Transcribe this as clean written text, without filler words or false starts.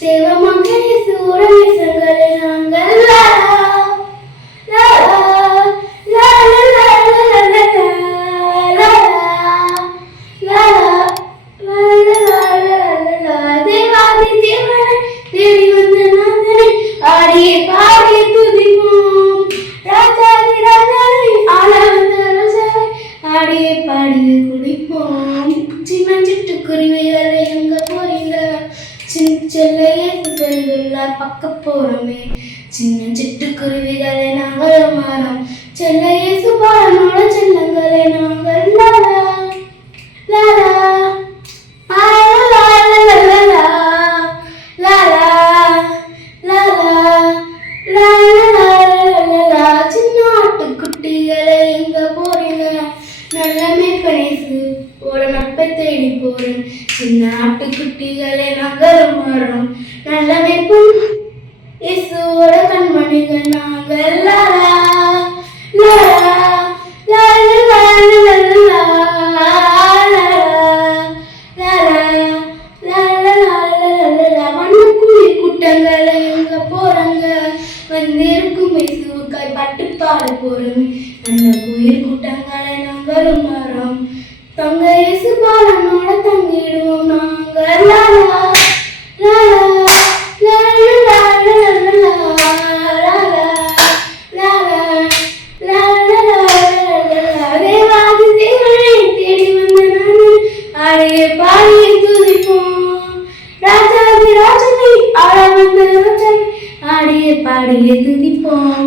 தேவமங்கை சூரனை சங்கரை நாங்கள் லாலா லாலா லாலா லாலா லாலா லாலா லாலா தேவாதி தேவனை தேடி வந்த நாதனை ஆடிய பாடிய துதிப்போம் ராஜாதி ராஜாவை ஆள வந்த ரோஜாவை ஆடிய பாடிய குடிப்போம் சின்ன சிட்டுக்குருவிகளை எங்க போறீங்க செல்லையே பெருந்துள்ளார் பக்க போறோமே சின்ன சிட்டுக்குருவிகளை நாங்கள் மாறோம் செல்லையே சுபாரனோட செல்லங்களே நாங்கள் லாலா லாலா குட்டிகளை எங்க போறீங்க நல்ல மேய்ப்பனேசு ஓட நட்பை தேடி போறேன் சின்ன ஆட்டுக்குட்டிகளை நகரம் மாறும் நல்ல மேய்ப்பன் இயேசுவோட கண்மணிகள் நாங்கள் லாலா லாலா லாலா லாலா கூட்டங்களை எங்க போறாங்க வந்திருக்கும் இயேசுவுக்காய் பட்டு பாட போறோம் அந்த கோயில் கூட்டங்களை நாங்களும் மாறோம் தங்க இயேசு பாலனோட தங்கிடுவோம் நாங்கள் லாலா லாலா லாலா லாலா தேவாதி தேவனை தேடி வந்த நான் ஆடிய பாடிய துதிப்போம் ராஜாதி ராஜனை ஆள வந்த ரோஜனை ஆடிய பாடிய துதிப்போம்.